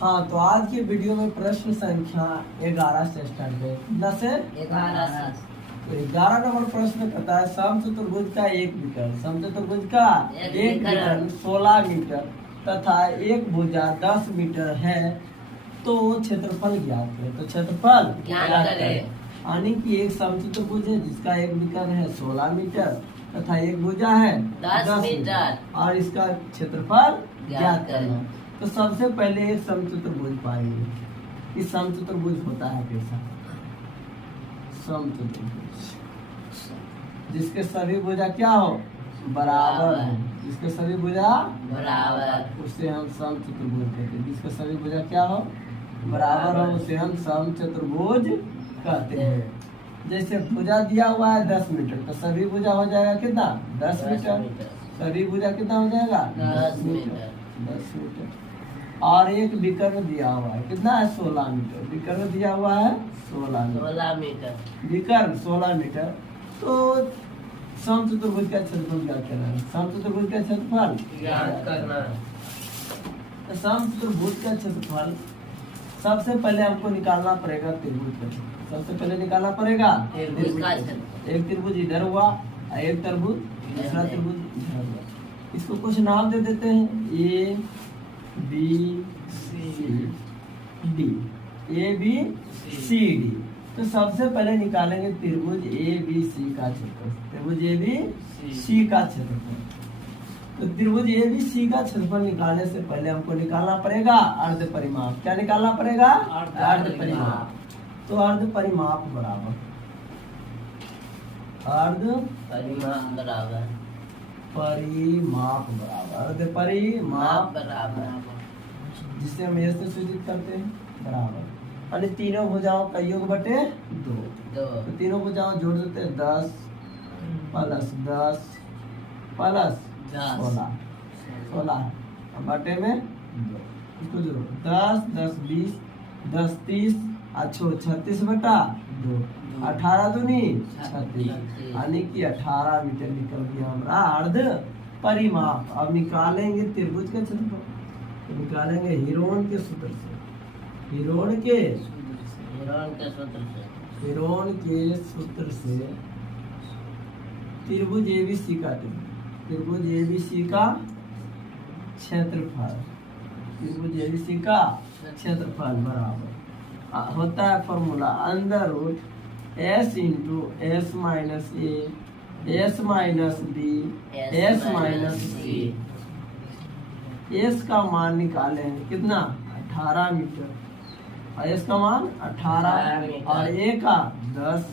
हाँ, तो आज की वीडियो में प्रश्न संख्या 11 से स्टार्ट है। कितना से? 11। तो 11 नंबर प्रश्न कहता है समचतुर्भुज का एक विकर्ण, समचतुर्भुज का एक एक विकर्ण 16 मीटर तथा एक भुजा 10 मीटर है, तो क्षेत्रफल ज्ञात है। तो क्षेत्रफल ज्ञात करें। यानी कि एक समचतुर्भुज है जिसका एक विकर्ण है 16 मीटर तथा एक भुजा है 10 मीटर और इसका क्षेत्रफल ज्ञात ज्ञात करना। तो सबसे पहले एक समचतुर्भुज पाएंगे। इस समचतुर्भुज होता है कैसा? समचतुर्भुज जिसके सभी भुजा क्या हो? बराबर हो। जिसके सभी भुजा बराबर, उसे हम समचतुर्भुज कहते हैं। जिसके सभी भुजा क्या हो? बराबर हो, उसे हम समचतुर्भुज कहते हैं। जैसे भुजा दिया हुआ है 10 मीटर, तो सभी भुजा हो जाएगा कितना? 10 मीटर। सभी भुजा कितना हो जाएगा? 10 मीटर। 10 मीटर। और एक विकर्ण दिया हुआ है, कितना है? 16 मीटर। विकर्ण दिया हुआ है 16 मीटर। 16 मीटर। विकर्ण 16 मीटर। तो समचतुर्भुज का क्षेत्रफल ज्ञात करना है। समचतुर्भुज का क्षेत्रफल ज्ञात करना। तो समचतुर्भुज का क्षेत्रफल सबसे पहले हमको निकालना पड़ेगा त्रिभुज का क्षेत्रफल। सबसे पहले निकालना पड़ेगा त्रिभुज का क्षेत्रफल। एक त्रिभुज इधर हुआ और एक त्रिभुज दूसरा त्रिभुज इधर हुआ। इसको कुछ नाम दे देते हैं, A B C D. A B C D. तो सबसे पहले निकालेंगे त्रिभुज ए बी सी का क्षेत्रफल। त्रिभुज ए बी सी का क्षेत्रफल। तो त्रिभुज ए बी सी का क्षेत्रफल निकालने से पहले हमको निकालना पड़ेगा अर्ध परिमाप। क्या निकालना पड़ेगा? अर्ध परिमाप। तो अर्ध परिमाप बराबर अर्ध परिमाप बराबर परिमाप बराबर अर्ध परिमाप बराबर, जिसे हम ये से सूचित करते हैं बराबर। यानी तीनों भुजाओं का योग बटे 2। 2 तो तीनों भुजाओं जोड़ देते हैं 10 प्लस 10 प्लस 16। 16 बटे में 2। इसको जोड़ो 10 10 20 10 30 अच्छो 36 बटा 2। 18 दूनी 36 यानी कि 18 मीटर निकल गया हमारा अर्ध परिमाप। अब निकालेंगे त्रिभुज का क्षेत्रफल। तो निकालेंगे हिरोन के सूत्र से। हिरोन के सूत्र से त्रिभुज एबीसी का त्रिभुज एबीसी का क्षेत्रफल। त्रिभुज एबीसी का क्षेत्रफल बराबर होता है formula under root S into S minus A S minus B S minus C. S का मान निकाले हैं कितना? 18 मीटर। और एस का मान 18 और ए का 10।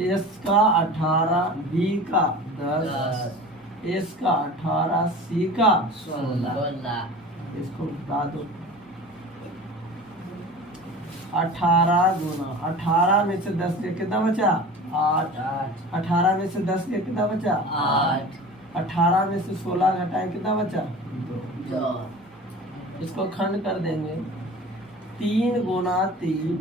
एस का 18 बी का 10 एस का 18 सी का 16। इसको बता दो 18 गुना 18 में से 10 के कितना बचा? 8। 18 में से 10 के कितना बचा? 8। 18 में से 16 घटाए कितना बचा? 2। 2 इसको खंड कर देंगे 3 गुना 3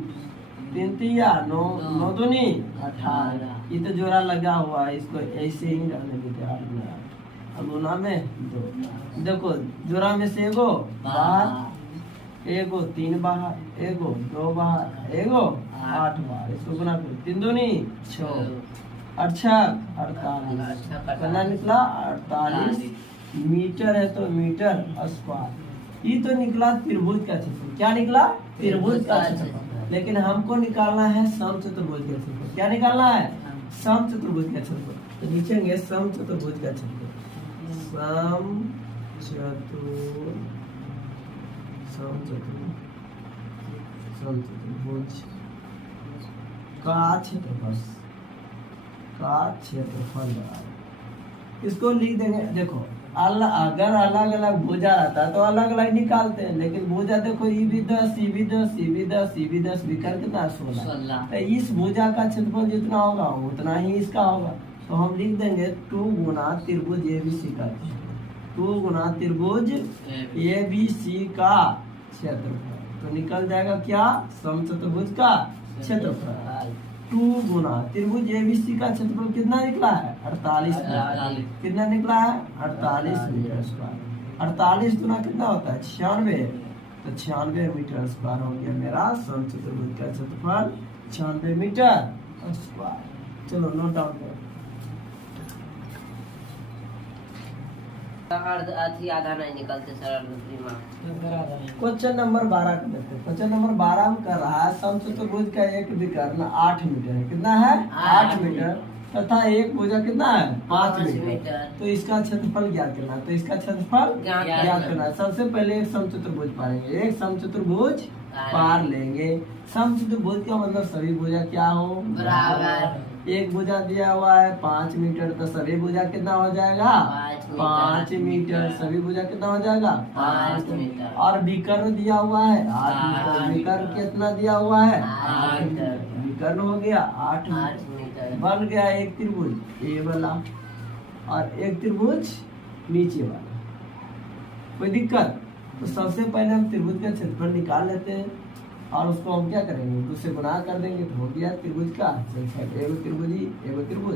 3 तिया 9 9 दूनी 18। ये तो जोड़ा लगा हुआ है, इसको ऐसे ही रहने देते 8 गुना 8 और गुना में 2। देखो जोड़ा में से एगो बाहर, एगो 3 बाहर, एगो 2 बाहर, एगो 8 बाहर। इसको गुना करो 3 दूनी 6 अच्छा 48। कितना निकला? 48 मीटर है तो मीटर स्क्वायर। ये तो निकला त्रिभुज का क्षेत्रफल। क्या निकला? त्रिभुज का क्षेत्रफल। लेकिन हमको निकालना है समचतुर्भुज का क्षेत्रफल। क्या निकालना है? समचतुर्भुज का क्षेत्रफल। तो लिखेंगे समचतुर्भुज का क्षेत्रफल। समचतुर्भुज का क्षेत्रफल बराबर। इसको लिख देंगे। देखो अगर अलग अलग भुजा रहता तो अलग अलग निकालते हैं, लेकिन भुजा देखो ये भी 10 ये भी 10 ये भी 10 ये भी 10 विकर्ण कितना? 16। तो इस भुजा का क्षेत्रफल जितना होगा उतना ही इसका होगा। तो हम लिख देंगे 2 गुना त्रिभुज एबीसी का 2 गुना त्रिभुज एबीसी का क्षेत्रफल। तो निकल जाएगा क्या? समचतुर्भुज का क्षेत्रफल। 2 गुना त्रिभुज एबीसी का क्षेत्रफल कितना निकला है? 48 मीटर। कितना निकला है? 48 मीटर स्क्वायर। 48 गुना कितना होता है? 96। तो 96 मीटर स्क्वायर हो गया मेरा समचतुर्भुज का क्षेत्रफल 96 मीटर स्क्वायर। चलो नोट डाउन करो। अर्ध अथी आधा नहीं निकलते सर, अर्ध परिमाप। क्वेश्चन नंबर 12 का देखते हैं। क्वेश्चन नंबर 12 में कर रहा है समचतुर्भुज का एक विकर्ण 8 मीटर है। कितना है? 8 मीटर तथा एक भुजा कितना है? 5 मीटर। तो इसका क्षेत्रफल ज्ञात करना है। तो इसका क्षेत्रफल ज्ञात करना है। सबसे पहले एक समचतुर्भुज पाएंगे, एक समचतुर्भुज पार लेंगे। समचतुर्भुज का मतलब सभी भुजा क्या हो? बराबर। एक भुजा दिया हुआ है 5 मीटर, तो सभी भुजा कितना हो जाएगा? 5 मीटर। सभी भुजा कितना हो जाएगा? 5 मीटर। और विकर्ण दिया हुआ है 8 मीटर। विकर्ण कितना दिया हुआ है? 8 मीटर। विकर्ण हो गया 8 मीटर। बन गया एक त्रिभुज ए वाला और एक त्रिभुज नीचे वाला। कोई दिक्कत? तो सबसे पहले हम त्रिभुज का क्षेत्रफल निकाल लेते हैं और उसको हम क्या करेंगे? उससे गुणा कर देंगे तो हो गया त्रिभुज का क्षेत्रफल। एगो त्रिभुजी एगो त्रिभुज,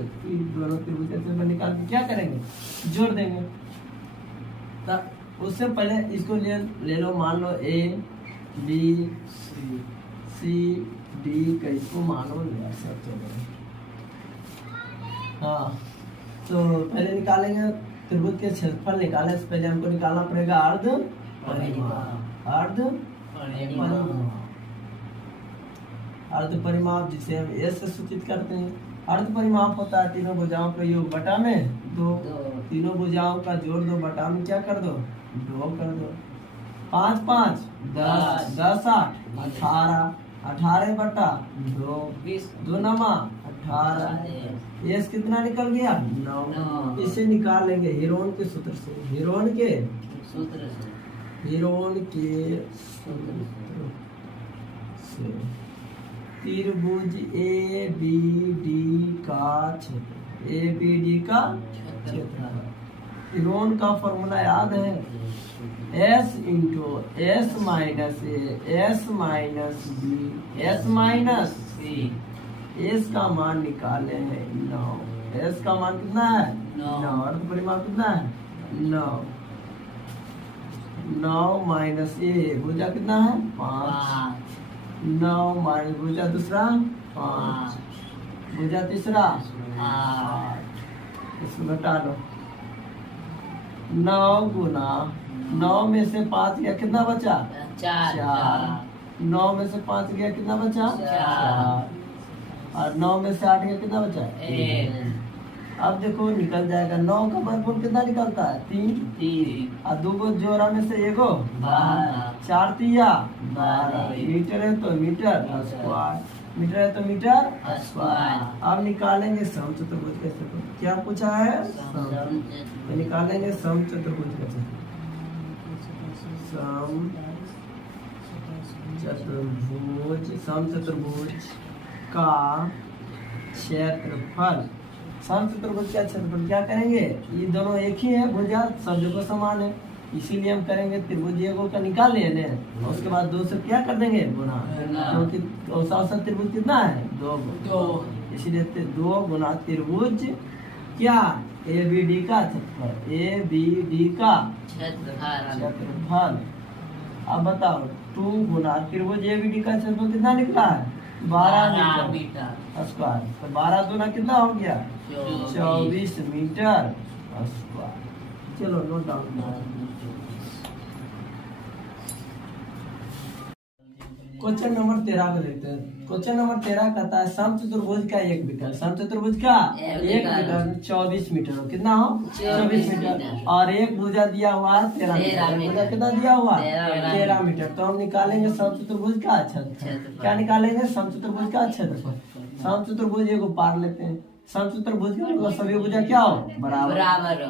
दोनों त्रिभुज का क्षेत्रफल निकाल के क्या करेंगे? जोड़ देंगे। तो उससे पहले इसको ले लो, मान लो ए बी सी डी का इसको मान लो हाँ। तो पहले निकालेंगे त्रिभुज के क्षेत्रफल। निकालने से पहले हमको निकालना पड़ेगा अर्ध परिमाप। अर्ध परिमाप, अर्ध परिमाप जिसे हम एस से सूचित करते हैं। अर्ध परिमाप होता है तीनों भुजाओं का योग बटा में 2। तीनों भुजाओं का जोड़ दो, बटा में क्या कर दो? 2 कर दो। 5 5 10 10 8 18 18 बटा 2 2 नमा 18। एस कितना निकल गया? 9। इसे निकाल लेंगे हेरोन के सूत्र से। हेरोन के सूत्र से त्रिभुज ए बी डी का क्षेत्र, ए बी डी का क्षेत्रफल। हेरोन का फॉर्मूला याद है? S into S minus A S minus B S minus C. S का मान निकाले हैं 9। एस का मान कितना है? 9। अर्ध परिमाप कितना है? 9। 9 माइनस ए भुजा कितना है? 5। 9 माइनस भुजा दूसरा 5, भुजा तीसरा 8। इसको घटा लो। 9 गुना 9 में से 5 गया कितना बचा? 4। 9 में से 5 गया कितना बचा? 4। और 9 में से 8 गया कितना बचा? 1। अब देखो निकल जाएगा। 9 का वर्गमूल कितना निकलता है? 3। और 2 को जोड़ा में से एगो 12। 4 तिया 12। मीटर है तो मीटर स्क्वायर, मीटर है तो मीटर स्क्वायर। अब निकालेंगे समचतुर्भुज का क्षेत्रफल। क्या पूछा है? तो निकालेंगे समचतुर्भुज का क्षेत्रफल। समचतुर्भुज का क्षेत्रफल। समचतुर्भुज का क्षेत्रफल क्या करेंगे? ये दोनों एक ही है, भुजा सब जगह समान है, इसीलिए हम करेंगे त्रिभुज एगो का निकाल लेने और उसके बाद 2 से क्या कर देंगे? गुना। क्योंकि औसत त्रिभुज कितना है? 2। इसीलिए 2 गुना त्रिभुज क्या? ए बी डी का क्षेत्रफल। ए बी डी का क्षेत्रफल। अब बताओ 2 गुना त्रिभुज ए बी डी का क्षेत्रफल कितना निकला है? 12 मीटर स्क्वायर। तो 12 दूना कितना हो गया? 24 मीटर स्क्वायर। चलो नोट डाउन। क्वेश्चन नंबर 13 को देखते हैं। क्वेश्चन नंबर 13 कहता है समचतुर्भुज का एक विकर्ण। समचतुर्भुज का एक विकर्ण 24 मीटर हो। कितना हो? 24 मीटर। और एक भुजा दिया हुआ है 13 मीटर। भुजा कितना दिया हुआ? 13 मीटर। तो हम निकालेंगे समचतुर्भुज का क्षेत्रफल। क्या निकालेंगे? समचतुर्भुज का क्षेत्रफल। समचतुर्भुज एगो पार लेते हैं। समचतुर्भुज का मतलब सभी भुजा क्या हो? बराबर।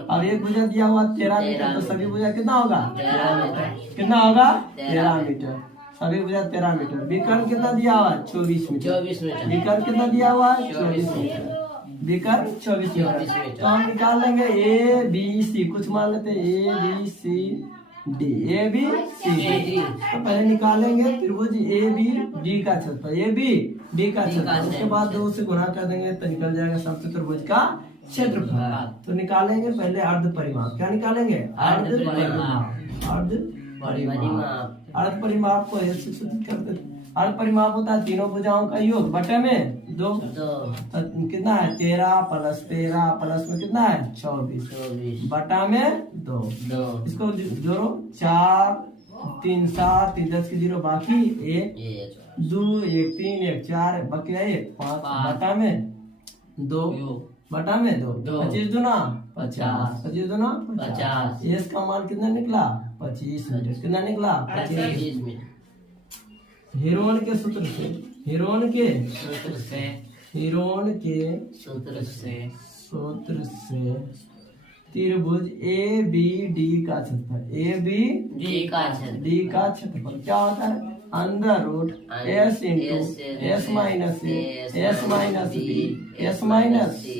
अब एक भुजा दिया हुआ 13 मीटर, तो सभी भुजा कितना होगा? 13 मीटर। कितना होगा? 13 मीटर। सभी भुजा 13 मीटर। विकर्ण कितना दिया हुआ? 24 मीटर। विकर्ण कितना दिया हुआ? 24 मीटर। विकर्ण 24 मीटर। तो हम निकाल लेंगे ए बी सी, कुछ मान लेते हैं A B C D. A B C D. तो पहले निकालेंगे त्रिभुज ए बी डी का क्षेत्रफल। ए बी डी का क्षेत्रफल। उसके बाद 2 से गुणा कर देंगे तो निकल जाएगा समचतुर्भुज का क्षेत्रफल। तो निकालेंगे पहले अर्ध परिमाप। क्या निकालेंगे? अर्ध परिमाप। अर्ध परिमाप। अर्ध परिमाप को ऐसे सूचित करते हैं। अर्ध परिमाप होता है तीनों भुजाओं का योग बटे में 2। तो कितना है 13 प्लस 13 प्लस में कितना है 24 बटा में 2। इसको जोड़ो 4 3 7 10 की 0 बाकी 1 2 1 3 1 4 बाकी 1 5 बटा में 2 बटा में 2 25 दूना 50 25 दूना 50। इसका मान कितना निकला 25 मीटर। कितना निकला 25 मीटर। हीरोन के सूत्र से त्रिभुज ए बी डी का क्षेत्रफल क्या होता है under root S into S minus B S minus C.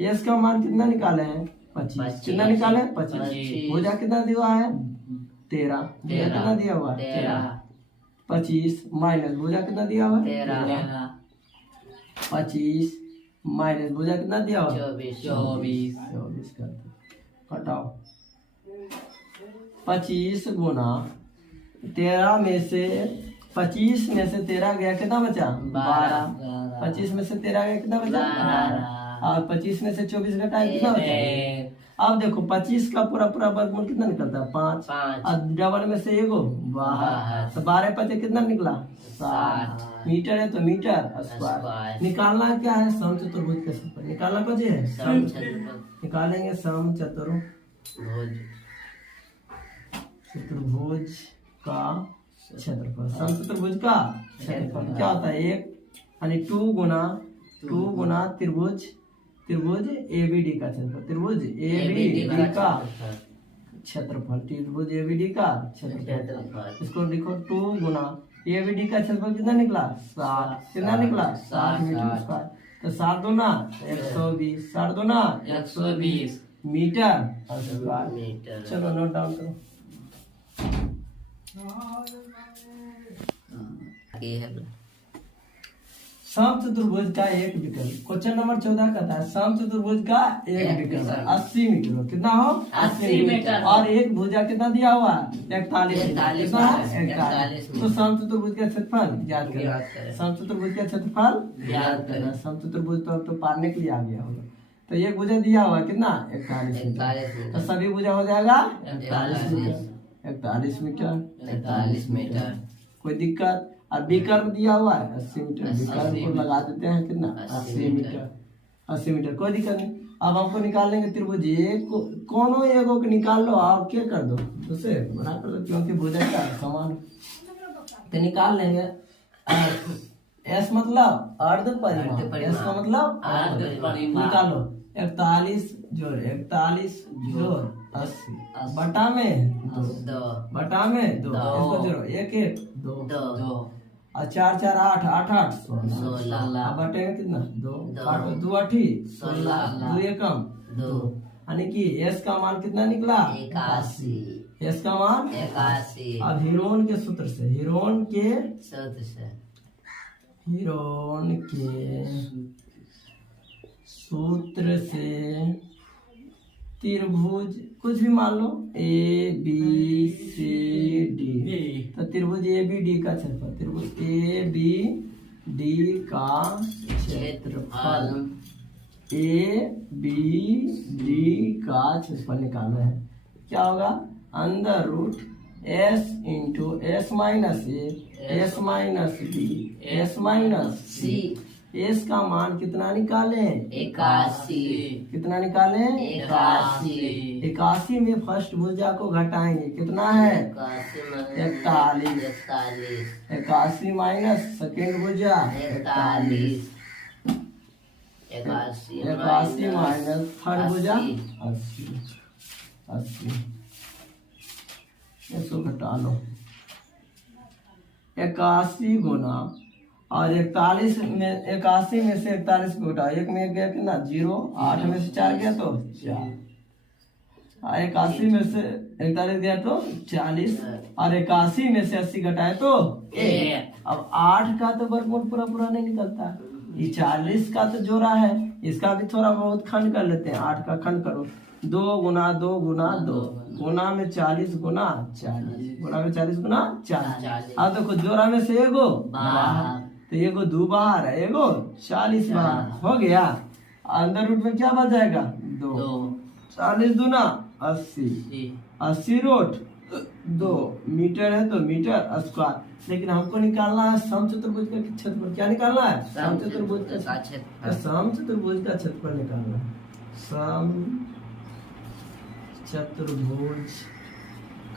S का मान कितना निकाले हैं 25। कितना निकाले 25। भुजा कितना दिया है 13। कितना दिया हुआ है 25 माइनस भुजा कितना दिया हुआ 25 माइनस भुजा कितना दिया हुआ 24 कर घटाओ 25 गुना 13 में से 25 में से 13 गया कितना बचा 12। 25 में से 13 गया कितना बचा 12 और 25 में से 24 घटाया कितना बचा। अब देखो 25 का पूरा वर्गमूल कितना निकलता है 5 और डबल में से एगो 12 तो 12 पचे कितना निकला 60 मीटर है तो मीटर स्क्वायर। निकालना क्या है सम चतुर्भुज के क्षेत्रफल निकालना कुछ है निकालेंगे सम चतुर्भुज का क्षेत्रफल। सम चतुर्भुज का क्षेत्रफल क्या होता है 1 यानी 2 गुना त्रिभुज एबीडी का क्षेत्रफल। त्रिभुज एबीडी का क्षेत्रफल इसको लिखो 2 गुना एबीडी का क्षेत्रफल कितना निकला 60। कितना निकला 60 मीटर स्क्वायर। तो 7 दूना 120 60 दूना 120 मीटर स्क्वायर। चलो नोट डाउन करो। सम चतुर्भुज का एक विकल्प। क्वेश्चन नंबर 14 कहता है सम चतुर्भुज का एक विकल्प 80 मीटर कितना हो 80 मीटर और एक भुजा कितना दिया हुआ 41 मीटर। तो सम चतुर्भुज का क्षेत्रफल ज्ञात करें। सम चतुर्भुज का क्षेत्रफल ज्ञात करें। सम चतुर्भुज तो पारने के लिए आ गया होगा। तो एक भुजा दिया हुआ कितना 41 मीटर तो सभी भुजा हो जाएगा 41 मीटर। कोई दिक्कत। और विकर्ण दिया हुआ है 80 मीटर। विकर्ण को लगा देते हैं कितना 80 मीटर कोई दिक्कत नहीं। अब हमको निकाल लेंगे त्रिभुज कोनो एगो को निकाल लो आप क्या कर दो उसे बना कर दो क्योंकि भुजा का समान तो निकाल लेंगे। एस मतलब अर्ध परिमाप। एस का मतलब अर्ध परिमाप। निकालो 41 जोड़ 80 बटा में 2 बटा में 2 इसको जोड़ो 1 1 2 और 4 4 8 8 8 16 बटे में कितना 2 2 8 16 2 एकम 2 यानी कि एस का मान कितना निकला 81। एस का मान 81। अब हीरोन के सूत्र से त्रिभुज कुछ भी मान लो ए बी सी डी तो त्रिभुज ए बी डी का क्षेत्रफल। त्रिभुज ए बी डी का क्षेत्रफल निकालना है। क्या होगा under root S into S minus S minus B S minus C. S का मान कितना निकाले 81। कितना निकाले 81 में फर्स्ट भुजा को घटाएंगे कितना है 41। 81 माइनस सेकेंड भुजा 81 माइनस थर्ड भुजा 80। इसको घटा लो 81 गुना और 81 में से 41 को घटाओ 1 में गया कितना 0 8 में से 4 गया तो 4 81 में से 41 गया तो 40 और 81 में से 80 घटाए तो 1। अब 8 का तो वर्गमूल पूरा नहीं निकलता। ये 40 का तो जोड़ा है इसका भी थोड़ा बहुत खंड कर लेते हैं। 8 का खंड करो 2 गुना 2 गुना 2 गुना में 40 गुना 40 गुना में 40 गुना 40। 40। अब देखो जोरा में से एगो बाहर। तो एगो 2 बाहर है, एगो 40 बाहर हो गया। अंदर रूट में क्या बच जाएगा 2। 40 दूना 80, 80 रूट 2 मीटर है तो मीटर स्क्वायर। लेकिन हमको निकालना है समचतुर्भुज का क्षेत्रफल। क्या निकालना है? समचतुर्भुज का क्षेत्रफल। समचतुर्भुज का क्षेत्रफल निकालना है। समचतुर्भुज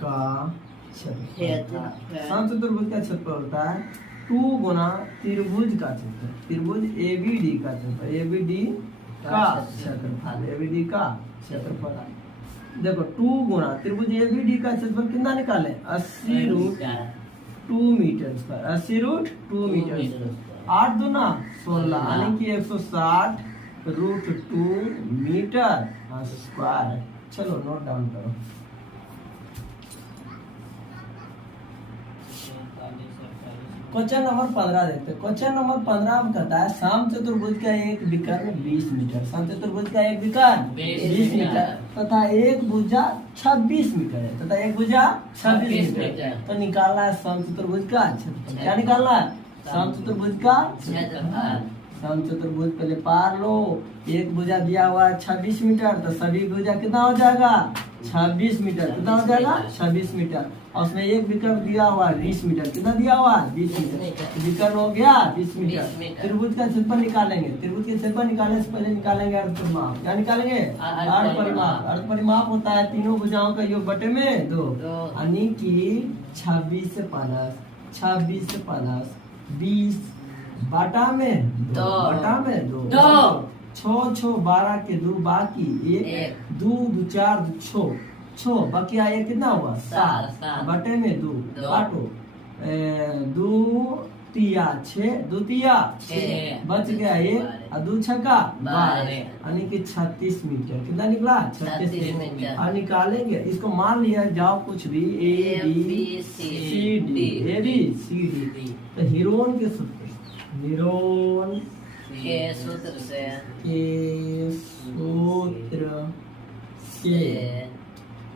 का क्षेत्रफल। समचतुर्भुज का क्षेत्रफल होता है 2 गुना त्रिभुज का क्षेत्रफल। त्रिभुज एबीडी का क्षेत्रफल। एबीडी का क्षेत्रफल। एबीडी का क्षेत्रफल। देखो 2 गुना त्रिभुज एबीडी का क्षेत्रफल कितना निकाले? 80 root 2 metre square. 80 root 2 metre square. 8 दूना 16 यानी कि 160 रूट 2 मीटर स्क्वायर। चलो नोट डाउन करो। क्वेश्चन नंबर 15 देखते हैं। क्वेश्चन नंबर 15 में कहता है समचतुर्भुज का एक विकर्ण 20 मीटर। समचतुर्भुज का एक विकर्ण 20 मीटर तथा एक भुजा 26 मीटर है। तथा एक भुजा 26 मीटर। तो निकालना है समचतुर्भुज का क्षेत्रफल। क्या निकालना है? समचतुर्भुज का क्षेत्रफल। समचतुर्भुज पहले पार लो। एक भुजा दिया हुआ है 26 मीटर तो सभी भुजा कितना हो जाएगा? 26 मीटर। कितना हो जाएगा? 26 मीटर। और उसमें एक विकर्ण दिया हुआ है 20 मीटर। कितना दिया हुआ है? 20 मीटर। विकर्ण हो गया 20 मीटर। त्रिभुज का क्षेत्रफल निकालेंगे। त्रिभुज के क्षेत्रफल निकालने से पहले निकालेंगे अर्ध परिमाप। क्या निकालेंगे? अर्ध परिमाप। अर्ध परिमाप होता है तीनों भुजाओं का योग बटे में 2 यानी कि 26 से 50, 26 से 50, 20 बाटा में 2 बाटा में 2 6 6 12 के 2 बाकी 1 2 2 4 2 6 6 बाकी आया कितना हुआ? 7 बटे में 2 बाटो 2 तिया 6 2 तिया 6 बच गया 1 और 2 छक्का 12 यानी कि 36 मीटर। कितना निकला? 36 मीटर। और निकालेंगे इसको। मान लिया जाओ कुछ भी A B C D. A B C D तो हीरोन के सूत्र हीरोन के सूत्र से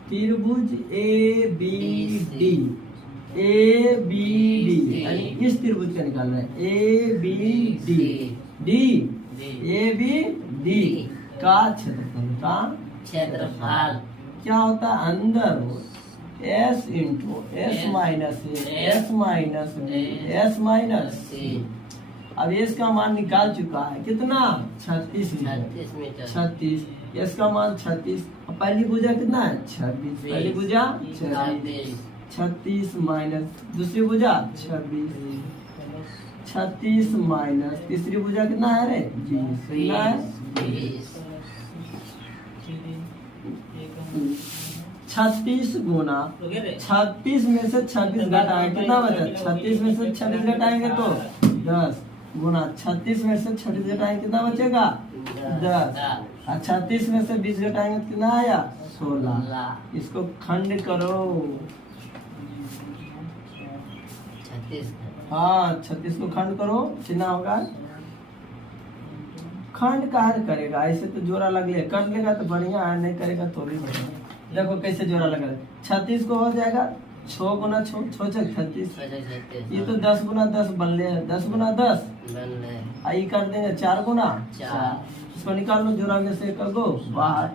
त्रिभुज A B D. A B D यानी इस त्रिभुज का निकालना है। A B D D A B D का क्षेत्रफल क्या होता है? अंदर S into S minus S minus B S minus C. अब एस का मान निकाल चुका है कितना? 36 मीटर। 36 एस का मान 36। पहली भुजा कितना है? 26। पहली भुजा 26 36 माइनस दूसरी भुजा 26 36 माइनस तीसरी भुजा कितना है रे? 20। कितना है? 36 गुना 36 में से 26 घटाएंगे कितना बचा? 36 में से 26 घटाएंगे तो 10 गुना 36 में से 26 घटाएंगे कितना बचेगा? 10। और 36 में से 20 घटाएंगे कितना आया? 16। इसको खंड करो। 36 हाँ 36 को खंड करो कितना होगा? खंड कार्य करेगा ऐसे तो जोड़ा लग ले कर लेगा तो बढ़िया है, नहीं करेगा तो भी बढ़िया। देखो कैसे जोड़ा लगा। 36 को हो जाएगा 6 गुना 6 36। ये तो 10 गुना 10 बन ले 10 गुना 10 आई कर देंगे 4 गुना 4। इसको निकाल लो जोड़ा में से कर दो बाहर।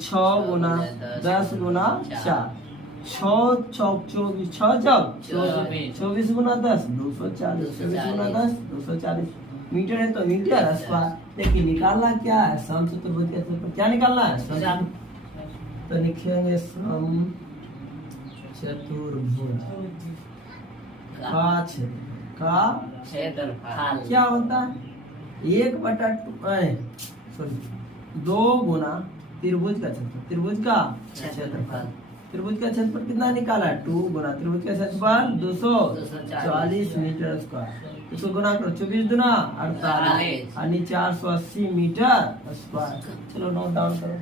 6 गुना 10 गुना 4 6 चौक 24 6 चौक 24 गुना 10 240 24 गुना 10 240 मीटर है तो मीटर स्क्वायर। लेकिन निकालना क्या है? समचतुर्भुज के क्षेत्रफल। क्या निकालना है? तो लिखेंगे सम चतुर्भुज का क्षेत्रफल क्या होता है? 2 गुना त्रिभुज का क्षेत्रफल। त्रिभुज का क्षेत्रफल। त्रिभुज का क्षेत्रफल कितना निकाला है? 2 गुना त्रिभुज का क्षेत्रफल 240 मीटर स्क्वायर। इसको गुना करो 24 दुना 48 यानी 480 मीटर स्क्वायर। चलो नोट डाउन करो।